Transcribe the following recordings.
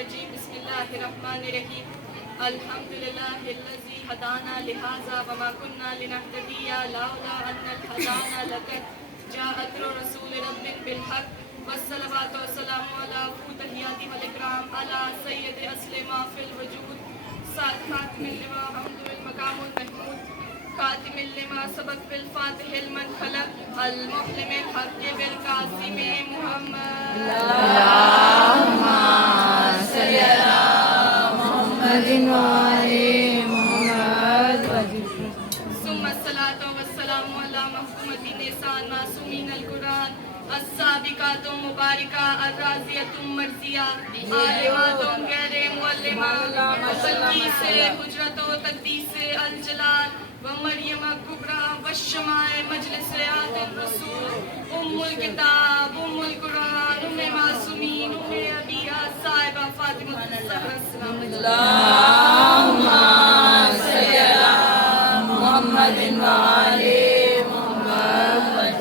الرجیم بسم اللہ الرحمن الرحیم الحمدللہ الذی ہدانا لہذا وما کنا لنہتدی لولا ان ہدانا لقد جاءت رسول ربک بالحق والصلوات والسلام علی فتحیات والاکرام علی سید اصل ما فی الوجود خاتم لما حمد المقام المحمود خاتم لما سبق بالفاتح المن خلق المحلم الحق بالقاسم محمد اللهم صل على محمد وآل محمد ثم الصلاة والسلام على محکومۃ نسان معصومین القرآن السابقات مبارکہ الرازیۃ مرضیہ عالمات غیر معلمہ تقدیس حجرت و تقدیس الجلال و مریم کبریٰ و شماع مجلس آت الرسول ام الکتاب ام القرآن ام معصومین ام ابیہ صاحبہ فاطمہ الزہرا السلام اللهم صل على محمد وآل محمد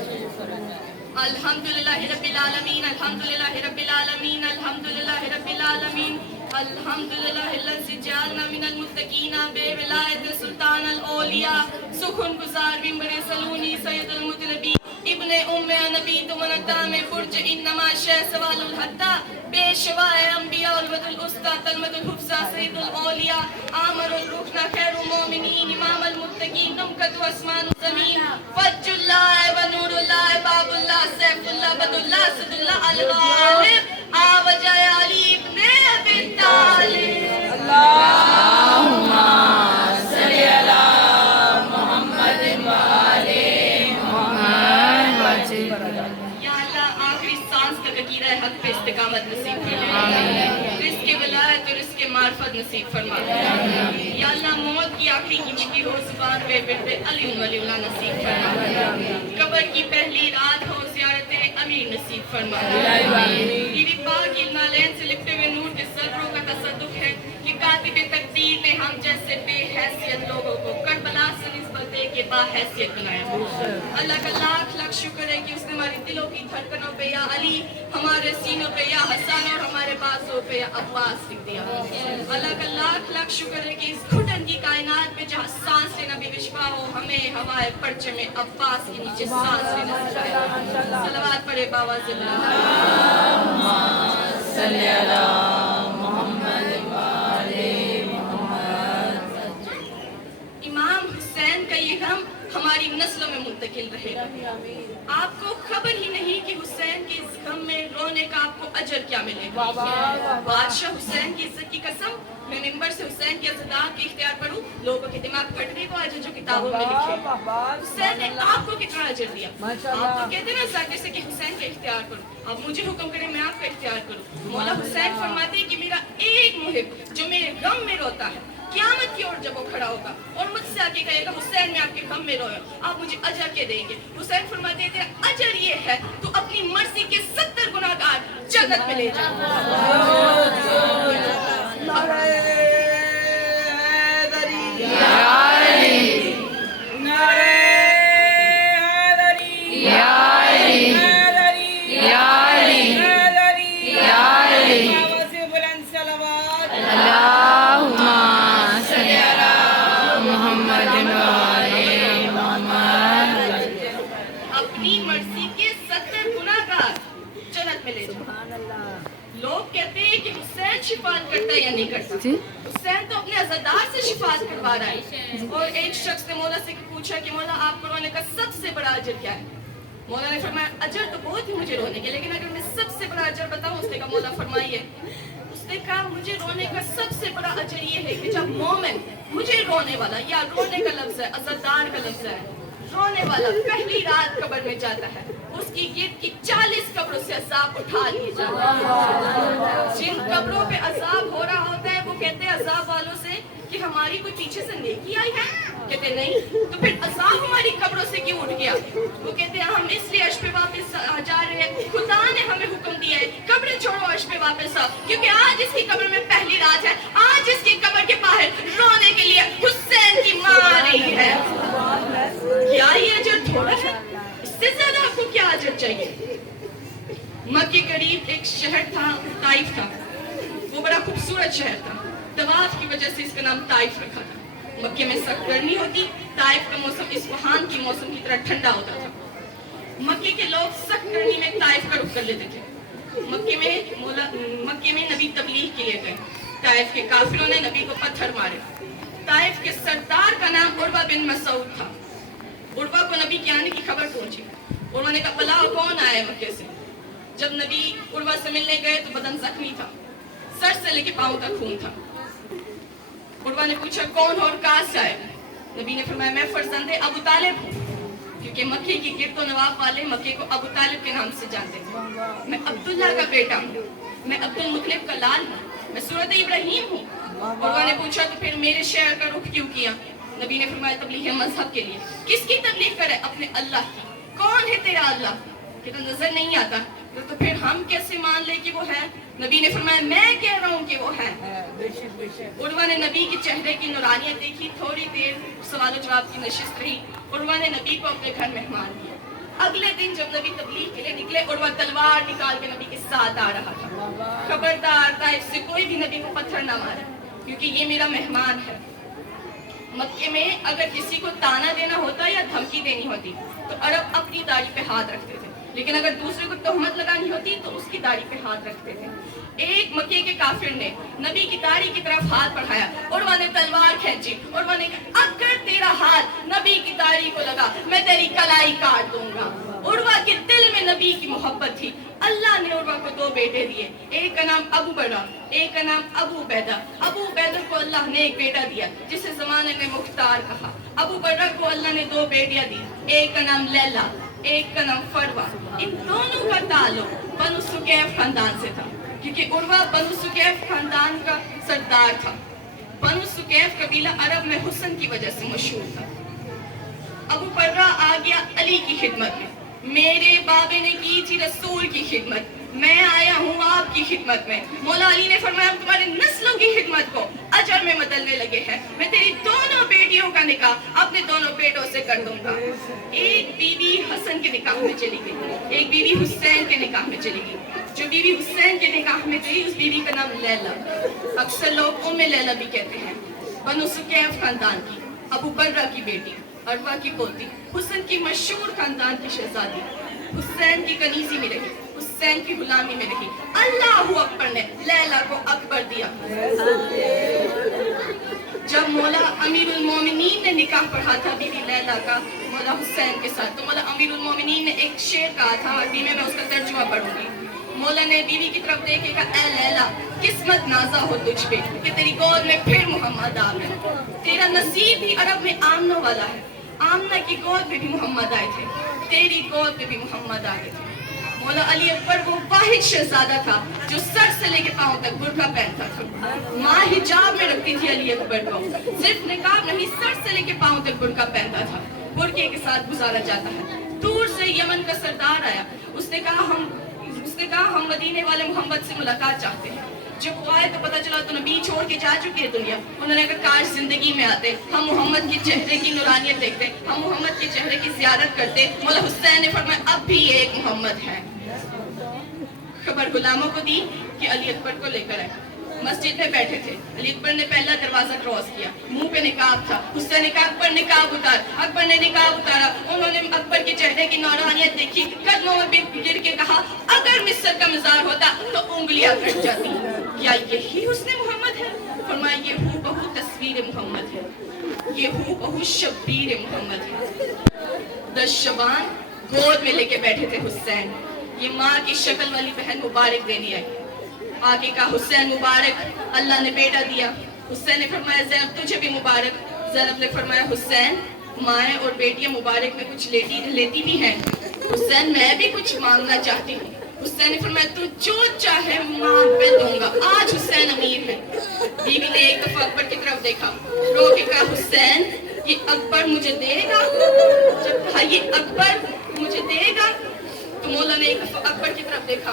الحمدللہ رب العالمین الحمدللہ رب العالمین الحمدللہ رب العالمین الحمدللہ الذی جعلنا من المتقین بولایت سلطان الاولیاء سخن گزار ممبر سلونی سید المطلبین ابن ام نبی تمنتام برج انما شہ سوال الحدہ پیشوا انبیاء الود الاسطى تلمت الحفظہ سید الاولیاء عامر الرکن خیر المومنین امام المتقین نمکت و اسمان الزمین فج اللہ و نور اللہ باب اللہ سیف اللہ بد اللہ صد اللہ الغالب آوجہ علی ابن ابی طالب اللهم صل على محمد وآل محمد یا اللہ آخری سانس تک عقیدہ حق پہ استقامت نصیب فرما رزق ولایت اور رزق معرفت نصیب فرما یا اللہ موت کی آخری ہچکی ہو زبان پہ ورد علی ولی اللہ نصیب فرما قبر کی پہلی رات ہو زیارت امیر نصیب فرما بیوی پاک النالین سے لپٹے ہوئے نور کے ذروں کا تصدق ہے کہ کاتب تقدیر نے ہم جیسے بے حیثیت لوگوں کو کربلا سے نسبت دے کے با حیثیت بنایا اللہ کا لاکھ لاکھ شکر ہے کہ اس نے ہماری دلوں کی دھڑکنوں پہ یا علی ہمارے سینوں پہ یا حسن اور ہمارے بازوں پہ یا عباس لکھ دیا اللہ کا لاکھ لاکھ شکر ہے کہ اس گھٹن کی کائنات میں جہاں سانس لینا بھی وشوا ہو ہمیں ہوائے پرچے میں عباس کے نیچے سانس لینا سکھایا صلوات پڑھے باواز اللہ صلی علی محمد وآل محمد امام حسین کا یہ غم ہماری نسلوں میں منتقل رہے گا آپ کو خبر ہی نہیں کہ حسین کے اس غم میں رونے کا آپ کو اجر کیا ملے گا بادشاہ حسین کی عزت کی قسم میں ممبر سے حسین کی عزداد کے اختیار پڑھوں لوگوں کے دماغ پھٹنے کو آج جو کتابوں میں لکھے حسین نے آپ کو کتنا اجر دیا آپ تو کہتے ہیں نا جیسے کہ حسین کا اختیار کروں اب مجھے حکم کریں میں آپ کا اختیار کروں مولا حسین فرماتے ہیں کہ میرا ایک محب جو میرے غم میں روتا ہے قیامت کی اور جب وہ کھڑا ہوگا اور مجھ سے آگے کہے گا حسین میں آپ کے غم میں رویا آپ مجھے اجر کے دیں گے حسین فرماتے تھے اجر یہ ہے تو اپنی مرضی کے 70 گناہگار جنت میں لے جاؤ اپنی مرضی کے 70 گناہگار جنت میں لے جاؤ لوگ کہتے ہیں کہ حسین شفاعت کرتا ہے یا نہیں کرتا حسین تو اپنے عزادار سے شفاعت کروا رہا ہے اور ایک شخص نے مولا سے پوچھا کہ مولا آپ کو رونے کا سب سے بڑا اجر کیا ہے مولا نے فرمایا اجر تو بہت ہی مجھے رونے کے لیکن اگر میں سب سے بڑا اجر بتاؤں اس نے کہا مولا فرمائیے اس نے کہا مجھے رونے کا سب سے بڑا اجر یہ ہے کہ جب مومن مجھے رونے والا یا رونے کا لفظ ہے عزادار کا لفظ ہے رونے والا پہلی رات قبر میں جاتا ہے اس کی گرد کی 40 قبروں سے عذاب اٹھا لیے جاتے ہیں جن قبروں پہ عذاب ہو رہا ہوتا ہے وہ کہتے ہیں عذاب والوں سے کہ ہماری کوئی پیچھے سے نیکی آئی ہے کہتے نہیں تو پھر عذاب ہماری قبروں سے کیوں اٹھ گیا وہ کہتے ہیں ہم اس لیے عرش پہ واپس جا رہے ہیں خدا نے ہمیں حکم دیا ہے قبر چھوڑو عرش پہ واپس آؤ کیونکہ آج اس کی قبر میں پہلی رات ہے آج اس کی قبر کے باہر رونے کے لیے حسین کی ماں آ رہی ہے کیا یہ اجر تھوڑا ہے اس سے زیادہ آپ کو کیا اجر چاہیے مکہ کے قریب ایک شہر تھا طائف تھا وہ بڑا खूबसूरत शहर था। तवाफ की वजह से इसका नाम ताइफ रखा था। मक्के में सख्त गर्मी होती, ताइफ का मौसम इस्फहान की मौसम की तरह ठंडा होता था। मक्के के लोग सख्त गर्मी में ताइफ का रुख कर लेते थे। मक्के में नबी तबलीग के लिए गए। ताइफ के काफिरों ने नबी को पत्थर मारे। ताइफ के सरदार का नाम उर्वा बिन मसूद था। उर्वा को नबी के आने की खबर पहुंची। उन्होंने कहा भला कौन आया मक्के से। जब नबी उर्वा से मिलने गए तो बदन जख्मी था, सर से लेके पांव तक खून था। उर्वा ने पूछा कौन हो और कहां से आए। नबी ने फरमाया मैं फर्जंदे अबू तालिब हूँ, क्योंकि मक्के की गिरदो नवाब वाले मक्के को अबू तालिब के नाम से जानते थे। मैं अब्दुल्ला का बेटा हूँ, मैं अब्दुल मुतलिब का लाल हूँ, मैं सूरत इब्राहिम हूँ। उर्वा ने पूछा तो फिर मेरे शहर का रुख क्यों किया। नबी ने फरमाया तबलीग मजहब के लिए। किसकी तबलीग करे? अपने अल्लाह की। कौन है तेरा अल्लाह? कि तो नजर नहीं आता, तो फिर हम कैसे मान ले कि वो है। नबी ने फरमाया मैं कह रहा हूँ कि वो है। उर्वा ने नबी के चेहरे की नूरानियत देखी। थोड़ी देर सवाल जवाब की नशिस्त रही। उर्वा ने नबी को अपने घर मेहमान किया। अगले दिन जब नबी तबलीग के लिए निकले, उर्वा तलवार निकाल के नबी के साथ आ रहा था। खबरदार ताइफ से कोई भी नबी को पत्थर ना मारे, क्योंकि ये मेरा मेहमान है। मक्के में अगर किसी को ताना देना होता या धमकी देनी होती तो अरब अपनी दाढ़ी पे हाथ रखते थे, लेकिन अगर दूसरे को तोहमत लगानी होती तो उसकी दाढ़ी पे हाथ रखते थे। एक मक्के के काफिर ने नबी की दाढ़ी की तरफ हाथ बढ़ाया। उर्वा ने तलवार खींची। उर्वा ने कहा अगर तेरा हाथ नबी की दाढ़ी को लगा मैं तेरी कलाई काट दूंगा। उर्वा के दिल में नबी की मोहब्बत थी। अल्लाह ने उर्वा को दो बेटे दिए, एक का नाम अबू बड़ा, एक का नाम अबू बैदा। अबू बैदा को अल्लाह ने एक बेटा दिया जिसे जमाने में मुख्तार कहा। अबू बड़ा को अल्लाह ने दो बेटियां दी, एक का नाम लैला, एक का नाम फरवा। इन दोनों का ताल्लुक बनु सुकैफ खानदान से था, क्योंकि उर्वा बनु सुकैफ खानदान का सरदार था। बनु सुकैफ कबीला अरब में हुस्न की वजह से मशहूर था। अबू बर्रा आ गया अली की खिदमत में। मेरे बाबे ने की थी रसूल की खिदमत, मैं आया हूँ आपकी खिदमत में। मौला अली ने फरमाया तुम्हारे नस्लों की खिदमत को अजर में बदलने लगे हैं। मैं तेरी दोनों बेटियों का निकाह अपने दोनों बेटों से कर दूंगा। एक बीवी हसन के निकाह में चली गई, एक बीवी हुसैन के निकाह में चली गई। जो बीवी हुसैन के निकाह में गई उस बीवी का नाम लैला। अक्सर लोग उम्मे लैला भी कहते हैं। बनु सुकैफ खानदान की, अबू बर्रा की बेटी, अरवा की पोती, हुसैन की मशहूर खानदान की शहजादी, हुसैन की कनीजी में रही, हुसैन की गुलामी में रही। अल्लाहू अकबर ने लैला को अकबर दिया। जब मौला अमीरुल मोमिनीन ने निकाह पढ़ा था बीवी लैला का मौला हुसैन के साथ, तो मौला अमीरुल मोमिनीन ने एक शेर कहा था, अरबी में मैं उसका तर्जुमा पढ़ूंगी। मौला ने बीवी की तरफ देखे कहा ऐ लैला किस्मत नाजा हो तुझ पे कि तेरी गोद में फिर मोहम्मद आ गए। तेरा नसीब ही अरब में आमना वाला है। आमना की गोद में भी मोहम्मद आए थे, तेरी गोद में भी मोहम्मद आ गए थे। मौला अली अकबर वो वाहिद शहजादा था जो सर से लेके पांव तक बुर्का पहनता था। माँ हिजाब में रखती थी अली अकबर को, सिर्फ निकाब नहीं सर से लेके पांव तक बुर्का पहनता था। बुर्के के साथ गुजारा जाता है। दूर से यमन का सरदार आया, उसने कहा हम मदीने वाले मोहम्मद से मुलाकात चाहते हैं। जब वो आए तो पता चला तो नबी छोड़ के जा चुकी है दुनिया। उन्होंने कहा काश जिंदगी में आते, हम मोहम्मद के चेहरे की नूरानियत देखते, हम मोहम्मद के चेहरे की ज़ियारत करते। मौला हुसैन ने फरमाया अब भी एक मोहम्मद है। खबर गुलामों को दी कि अली अकबर को लेकर आए। मस्जिद में बैठे थे, अली अकबर ने पहला दरवाजा क्रॉस किया, मुंह पे निकाब था। हुसैन ने कहा अकबर निकाब उतार। अकबर ने निकाब उतारा। उन्होंने अकबर के चेहरे की नौरानियत देखी, कदमों में गिर के कहा अगर मिस्र का मजार होता तो उंगलियां कट जाती। क्या यही हुस्न मोहम्मद है? फरमाया ये हूबहू तस्वीर मोहम्मद है, ये हूबहू शब्बीर मोहम्मद है। 10 शबान गोद में लेके बैठे थे हुसैन। ये माँ की शक्ल वाली बहन मुबारक देनी आई। आगे का हुसैन मुबारक, अल्लाह ने बेटा दिया। हुसैन ने फरमाया ज़ैनब तुझे भी मुबारक। ज़ैनब ने फरमाया हुसैन माएँ और बेटियां मुबारक में कुछ लेती भी हैं। हुसैन मैं भी कुछ मांगना चाहती हूँ। हुसैन ने फरमाया तू जो चाहे मांग मैं दूंगा। आज हुसैन अमीर है। बीवी ने एक दफा अकबर की तरफ देखा, रो के कहा हुसैन ये अकबर मुझे देगा? जब कहा ये अकबर मुझे देगा तो मौला ने एक दफा अकबर की तरफ देखा,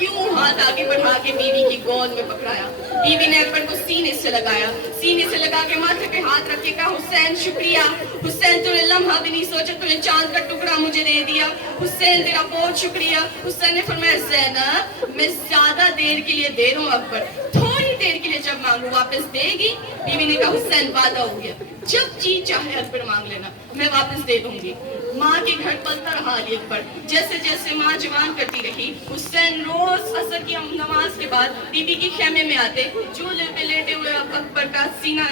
यूं हाथ आगे बढ़ा के बीवी की गोद में पकड़ाया। बीवी ने अकबर को सीने से लगाया, सीने से लगा के माथे पे हाथ रख के कहा हुसैन शुक्रिया। हुसैन तूने लम्हा भी नहीं सोचा, तूने चांद का टुकड़ा मुझे दे दिया। हुसैन तेरा बहुत शुक्रिया। हुसैन ने फरमाया ज़ैनब मैं ज्यादा देर के लिए दे रहा हूँ अकबर, थोड़ी देर मांगू वापस देगी? बीवी ने कहा हुसैन वादा हो गया, जब जी चाहे अकबर मांग लेना, मैं वापस दे दूंगी। माँ के घर पलता रहा अली अकबर। जैसे जैसे माँ जवान करती रही, हुसैन रोज असर की नमाज के बाद बीबी के खेमे में आते, झूले पे लेटे हुए अकबर का सीना,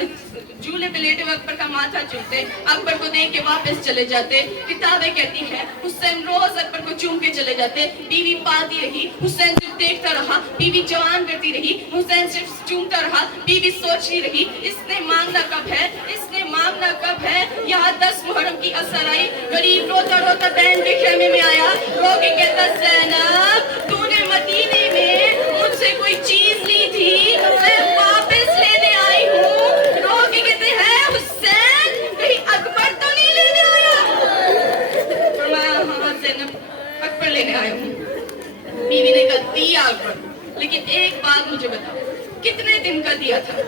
झूले पे लेटे हुए अकबर का माथा चूमते, अकबर को देख के वापस चले जाते। किताबें कहती हैं हुसैन रोज अकबर को चूम के चले जाते। बीवी पाती रही, हुसैन सिर्फ देखता रहा। बीवी जवान करती रही, हुसैन सिर्फ चूमता रहा। बीवी सोचती रही, इसने मांगना कब है, इसने मांगना कब है। यहाँ 10 मुहर्रम की असर आई, गरीब रोता रोता बहन के खेमे में आया, रो के कहता ज़ैनब तूने मदीने में मुझसे कोई चीज ली थी, मैं वापस लेने आई हूँ। रो के कहते हैं हुसैन कहीं अकबर तो नहीं लेने आया? फरमाया हाँ ज़ैनब अकबर लेने आया हूँ। बीवी ने कहा दिया अकबर, लेकिन एक बात मुझे बताओ कितने दिन का दिया था?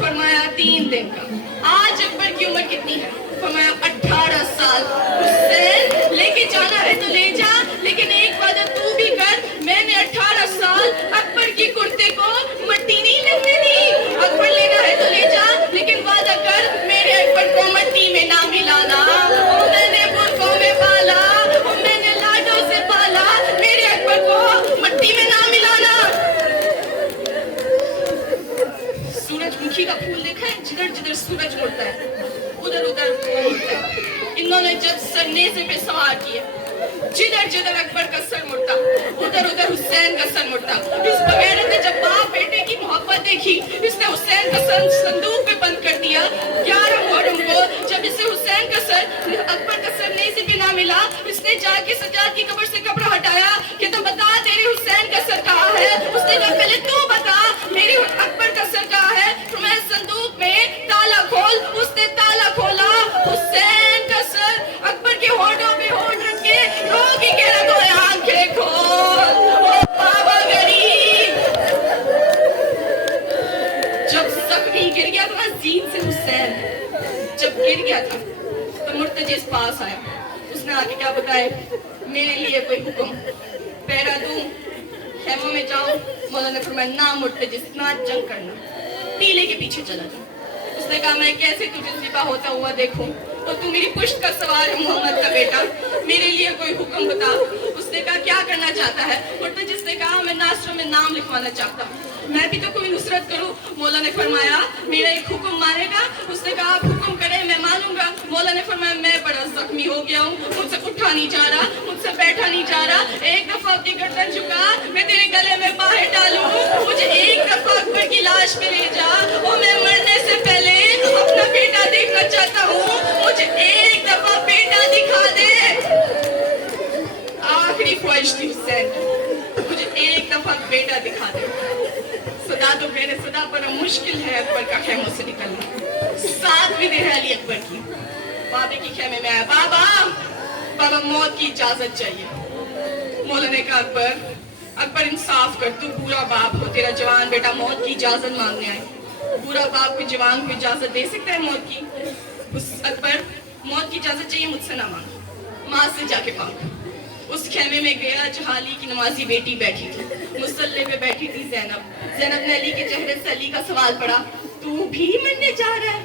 फरमाया 3 दिन का। आज अकबर की उम्र कितनी है? फरमाया 18 साल। हुसैन लेके जाना है तो ले जा, लेकिन एक वादा तू भी कर, मैंने 18 साल अकबर की कुर्ते को मट्टी नहीं लगने दी। अकबर लेना है तो ले जा, लेकिन वादा कर मेरे अकबर को मट्टी में ना मिलाना। मैंने बुरकों में पाला, मैंने लाडों से पाला, मेरे अकबर को मट्टी में ना मिलाना। सूरजमुखी का फूल देखा है? जिधर जिधर सूरज मुड़ता है उधर उधर मुड़ता है। इन्होंने जब सरनेज़े पे सवार किए, जिधर जिधर अकबर का सर मुड़ता उधर उधर हुसैन का सर मुड़ता। इस बगैरत ने जब बाप बेटे की मोहब्बत देखी, इसने हुसैन का सर संदूक में बंद कर दिया। 11 मुहर्रम को जब इसे हुसैन का सर अकबर का सर नेज़े पे ना मिला, इसने जाके सज्जाद की कब्र से कपड़ा हटाया कि तुम बता तेरे हुसैन का सर कहाँ है? उसने कहा पहले तू बता मेरे अकबर का सर कहाँ है? तो मैं संदूक में ताला खोल। उसने ताला खोला, हुसैन का सर अकबर के होठों पे होठ रख के रो के कह रहा तो आंखें खोल, ओ बाबा गरीब। जब जख्मी गिर गया था जीन से हुसैन, जब गिर गया था तो मुर्तजिस पास आया। उसने आके क्या बताया, मेरे लिए कोई हुक्म, पैरा दूं, खेमों में जाओ? मौला ने फरमाया ना मुर्तजिस, ना जंग करना, टीले के पीछे चला जा। उसने कहा मैं कैसे तुझे ज़िबा होता हुआ देखूं, तो तू मेरी पुश्त का सवार है मोहम्मद का बेटा, मेरे लिए कोई हुक्म बता। उसने कहा क्या करना चाहता है? मुर्तजिस ने कहा मैं नासरों में नाम लिखवाना चाहता हूँ, मैं भी तो कोई नुसरत करूं। मौला ने फरमाया मेरा एक हुक्म मानेगा? उसने कहा आप हुक्म करें मैं मानूंगा। मौला ने फरमाया मैं बड़ा जख्मी हो गया हूँ, मुझसे उठा नहीं जा रहा, मुझसे बैठा नहीं जा रहा, एक दफा अपनी गर्दन झुका, मैं तेरे गले में बाहें डालूं, मुझे एक दफा अकबर की लाश पे ले जा, और मैं मरने से पहले अपना बेटा देखना चाहता हूँ, मुझे एक दफा बेटा दिखा दे। आखिरी ख्वाहिश थी हुसैन, मुझे एक दफा बेटा दिखा दे। सदा तो मेरे सदा बड़ा मुश्किल है अकबर का खेमों से निकलना। 7वीं दिन है अली अकबर की, बाबे की खेमे में आया, बाबा बाबा मौत की इजाजत चाहिए। मौला ने कहा अकबर इंसाफ कर, तू बुरा बाप हो, तेरा जवान बेटा मौत की इजाजत मांगने आए। बुरा बाप को जवान को इजाजत दे सकता है मौत की? अकबर मौत की इजाजत चाहिए मुझसे ना मांग, माँ से जाके मांग। उस खेमे में गया जहाँ अली की नमाजी बेटी बैठी थी, मुसल्ले पे बैठी थी ज़ैनब। ज़ैनब ने अली के चेहरे से अली का सवाल पढ़ा, तू भी मरने जा रहा है?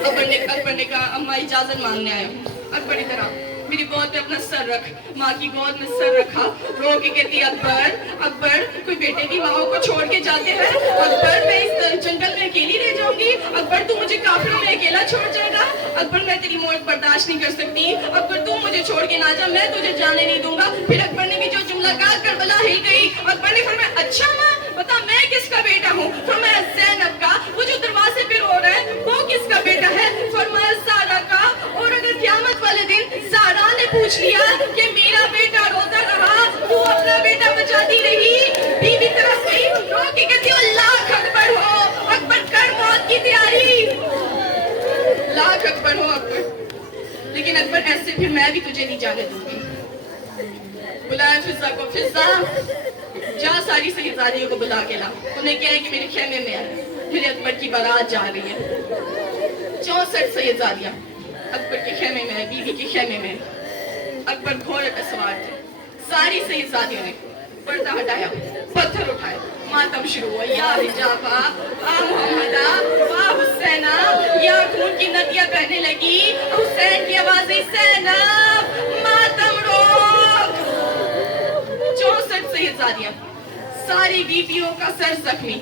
अकबर ने कहा अम्मा इजाजत मांगने आया हूँ। अकबर इधर आ, मेरी गोद पे अपना सर रख। माँ की गोद में सर रखा, रो के कहती अकबर कोई बेटे की माँ को छोड़ के जाते हैं? अकबर मैं इस जंगल में अकेली रह जाऊंगी? अकबर तू मुझे काफिरों में अकेला छोड़ जाएगा? अकबर मैं तेरी मौत बर्दाश्त नहीं कर सकती, अकबर तू मुझे छोड़ के ना जा, मैं तुझे जाने नहीं दूंगा। फिर अकबर ने भी जो जुमला कहा करबला हिल गई। अकबर ने फरमाया अच्छा माँ बता मैं किसका बेटा हूँ? फरमाया ज़ैनब का। वो जो दरवाजे पे रो रहा है वो किसका बेटा है? फरमाया ज़ारा का। और अगर क़यामत वाले दिन ज़ारा ने पूछ लिया कि मेरा बेटा रोता रहा, तू अपना बेटा बचाती रही, बीवी तरफ गई, रो के कहती अल्लाह अकबर हो, अकबर कर मौत की तैयारी, लाख अकबर हो अकबर। लेकिन अकबर ऐसे फिर मैं भी तुझे नहीं जाने दूंगी। बुलाया फिजा को, फिजा जा सारी शहजादियों को बुला के ला, उन्हें क्या है कि मेरे खेमे में है, मेरे अकबर की बारात जा रही है। 64 शहजादियां अकबर के खेमे में है, बीवी के खेमे में। अकबर घोड़े पर सवार थे, सारी शहजादियों ने पर्दा हटाया, पत्थर उठाए, मातम शुरू हुआ, या हिजाबा, आ मोहम्मदा, आ हुसैना, या खून की नदियां बहने लगी, हुसैन की आवाज़, सैनब, मातम रोक। 64 शहीदादियां, सारी बीवियों का सर जख्मी,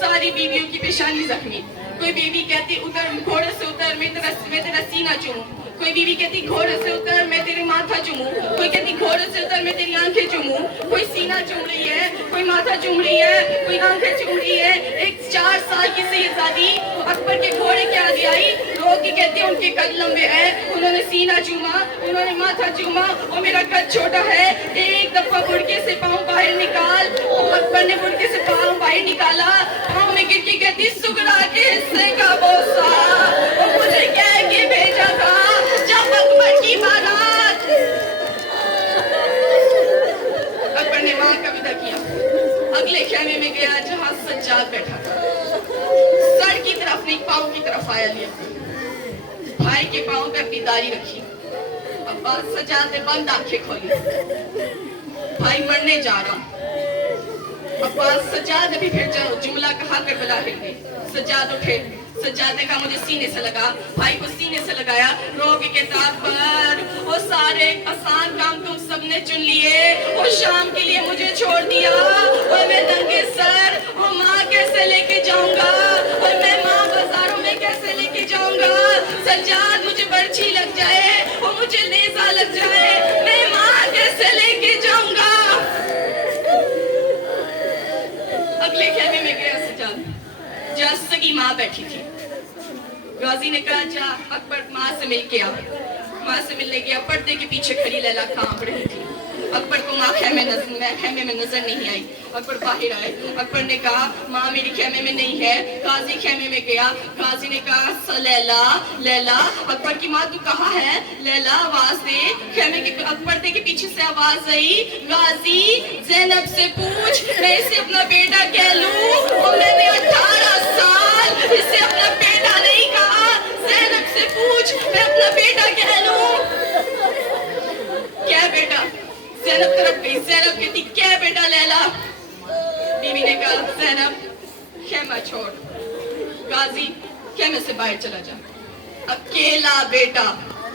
सारी बीवियों की पेशानी जख्मी। कोई बीवी कहती उतर, घोड़े से उतर, मैं तेरा सीना चूमूं। कोई बीवी कहती घोड़े से उतर, मैं तेरे माथा चूमूं। कोई कहती घोड़े से उतर, मैं तेरी आंखें चूमूं। कोई सीना चूम रही है, कोई माथा चूम रही है, कोई आंखें चूम रही है। एक 4 साल की शहजादी अकबर के घोड़े के आगे आई, रो के कहती उनके कद लंबे हैं, उन्होंने सीना चूमा, उन्होंने माथा चूमा, और मेरा कद छोटा है। एक दफा बुड़के से पाँव बाहर निकाल। अकबर ने बुड़के से पाँव बाहर निकाला, पाँव में गिर के कहती सुगरा के हिस्से का बोसा, और मुझे कह के भेजा था जब अकबर की बारात। अकबर ने वहां का विदा किया, अगले खेमे में गया जहां सज्जाद बैठा था। सर की तरफ नहीं, पाँव की तरफ आया लिया, भाई के पाँव पे अपनी दाढ़ी रखी। अब्बास सज्जाद ने बंद आंखें खोली, भाई मरने जा रहा। अब्बास सज्जाद ने भी फिर जुमला कहा, करबला हिल गई। सज्जाद उठे, सज्जाद ने कहा मुझे सीने से लगा, भाई को सीने से लगाया, रो के कहता अकबर वो सारे आसान काम तुम सबने चुन लिए, वो शाम के लिए मुझे छोड़ दिया, और मैं दंगे सर वो माँ कैसे लेके जाऊंगा, और मैं माँ बाजारों में कैसे लेके जाऊंगा। सज्जाद मुझे बर्छी लग जाए, वो मुझे नेजा लग जाए, मैं माँ कैसे लेके जाऊंगा। अगले खेमे में गया सज्जाद, जहाँ सगी माँ बैठी थी। गाजी ने कहा जा अकबर माँ से मिल के आ। माँ से मिलने गया, पर्दे के पीछे खड़ी लैला कांप रही थी। अकबर को माँ खेमे में नजर नहीं आई। अकबर बाहर आए, अकबर ने कहा माँ मेरी खेमे में नहीं है। गाजी खेमे में गया, गाजी ने कहा लैला लैला, अकबर की माँ तू कहाँ है? लैला आवाज दे। खेमे के पर्दे के पीछे से आवाज आई, गाजी ज़ैनब से पूछ मैं इसे अपना बेटा कह लूं, और मैंने 18 साल इसे अपना बेटा नहीं कहा। ज़ैनब से पूछ मैं अपना बेटा कह लूं। क्या बेटा? ज़ैनब तरफ गई, ज़ैनब कहती क्या बेटा लैला? बीवी ने कहा ज़ैनब खेमा छोड़, गाजी खेमे से बाहर चला जा। अकेला बेटा,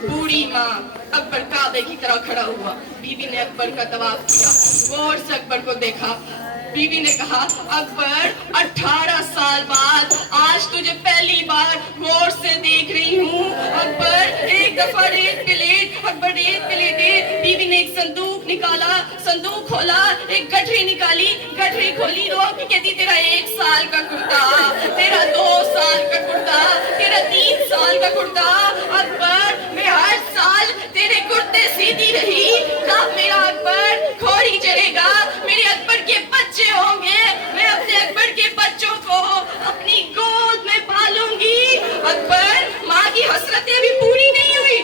बूढ़ी माँ। अकबर काबे की तरह खड़ा हुआ। बीवी ने अकबर का तवाफ किया, गौर से अकबर को देखा। बीवी ने कहा अकबर 18 साल बाद आज तुझे पहली बार गौर से देख रही हूँ। अकबर एक दफा रेत पे लेट, अकबर रेत पे लेटे। बीवी ने एक संदूक निकाला, संदूक खोला, एक गठरी निकाली, गठरी खोली, रो के कहती तेरा 1 साल का कुर्ता, तेरा 2 साल का कुर्ता, तेरा 3 साल का कुर्ता। अकबर मैं हर साल तेरे कुर्ते सीधी रही, कब मेरा अकबर घोड़ी चढ़ेगा, मेरे अकबर के बच्चे होंगे, मैं अपने अकबर के बच्चों को अपनी गोद में पालूंगी। अकबर माँ की हसरतें अभी पूरी नहीं हुई।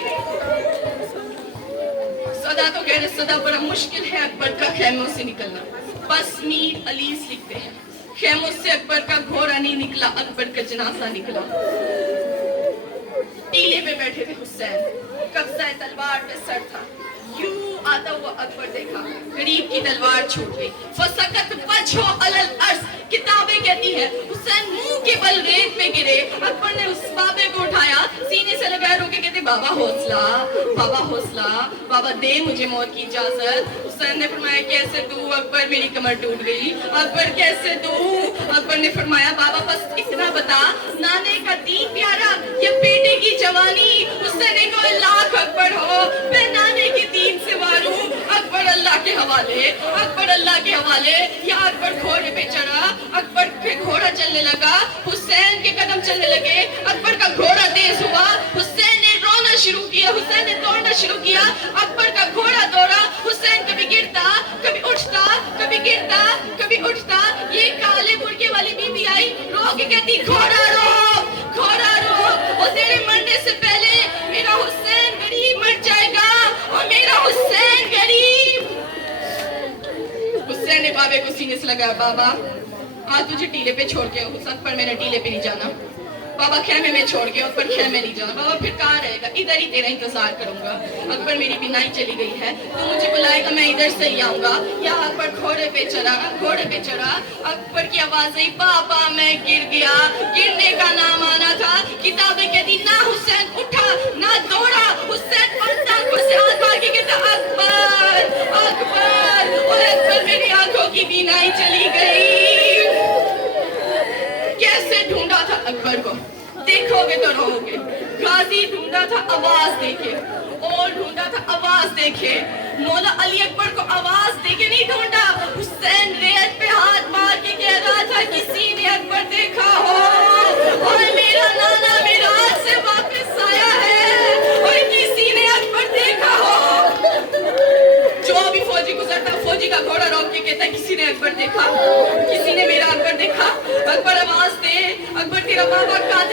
सदा तो कह रहे सदा बड़ा मुश्किल है अकबर का खेमों से निकलना। बस मीर अलीस लिखते हैं खेमों से अकबर का घोड़ा नहीं निकला, अकबर का जनाजा निकला। टीले पे बैठे थे हुसैन, कब्जा तलवार पे सर था। यूं आता हुआ अकबर देखा, गरीब की तलवार छूट गई। फसकत वजहो अलल अर्श, किताबें कहती है हुसैन मुंह के बल रेत पे गिरे। अकबर ने उस बाबे को उठाया, सीने से लगाया, रोके कहते बाबा हौसला, बाबा हौसला, बाबा दे मुझे मौत की इजाजत। हुसैन ने फरमाया कैसे दूं अकबर, मेरी कमर टूट गई। अकबर कैसे दूं? अकबर ने फरमाया बाबा बस इतना बता, नाने का दीन प्यारा या बेटे की जवानी। हुसैन ने कहा लाख अकबर हो, मैं नाने के दीन से वारू। अकबर अल्लाह के हवाले, अकबर अल्लाह के हवाले। या अकबर घोड़े पे चढ़ा, अकबर के घोड़ा चलने लगा, हुसैन के कदम चलने लगे। अकबर का घोड़ा तेज हुआ, हुसैन ने रोना शुरू किया, हुसैन ने दौड़ना शुरू किया। अकबर का घोड़ा दौड़ा, हुसैन कभी गिरता, कभी उठता, कभी गिरता, कभी उठता। ये काले बुर्के वाली बीबी आई, रो के कहती घोड़ा रोक, घोड़ा रोक, और तेरे मरने से पहले मेरा हुसैन गरीब मर जाएगा, और मेरा हुसैन गरीब। हुसैन ने बाबे को सीने से लगाया, बाबा आज तुझे टीले पे छोड़ के, उस अकबर मैंने टीले पे नहीं जाना। بابا خیمے میں چھوڑ کے اوپر خیمے نہیں جانا. بابا پھر کہاں رہے گا؟ ادھر ہی تیرا انتظار کروں گا. اکبر میری بینائی چلی گئی ہے, تو مجھے بلائے گا, میں ادھر سے ہی آؤں گا. یا اکبر گھوڑے پہ چڑھا. اکبر کی آواز آئی, بابا میں گر گیا. گرنے کا نام آنا تھا. کتابیں کہتی نہ حسین اٹھا نہ دوڑا. حسین پلٹن سے ہاتھ مار کے کہتا اکبر اکبر. اور اکبر میری آنکھوں کی بینائی چلی گئی. کیسے ڈھونڈا تھا اکبر کو, دیکھو گے تو رہو گے. غازی ڈھونڈا تھا آواز دے کے, اور ڈھونڈا تھا آواز دے کے. مولا علی اکبر کو آواز دے کے نہیں ڈھونڈا. حسین ریت پہ ہاتھ مار کے کہہ رہا تھا کسی نے اکبر دیکھا ہو, اور میرا نانا میراث سے واپس آیا ہے, اور کسی نے اکبر دیکھا ہو. جو بھی فوجی گزرتا فوجی کا گھوڑا روک کے کہتا کسی نے اکبر دیکھا, کسی نے میرا اکبر دیکھا. اکبر آواز دے, اکبر تیرا بابا کہاں